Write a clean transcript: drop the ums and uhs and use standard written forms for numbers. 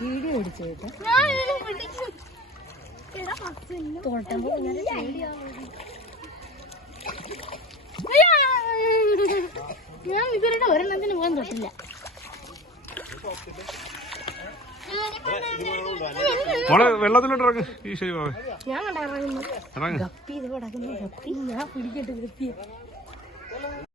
Video പിടിച്ചു തോട്ടം ഞാൻ ഇവരുടെ ഒരെണ്ണത്തിന് പോകാൻ തൊട്ടില്ല. വെള്ളത്തിലോട്ട് ഇറങ്ങ്. ഈ ശരി ഞാൻ കണ്ടിറങ്ങുന്നു. ഗപ്പി ഇത് കിടക്കുന്നു. ഗപ്പി ഞാൻ പിടിക്കട്ടെ ഗപ്പിയെ.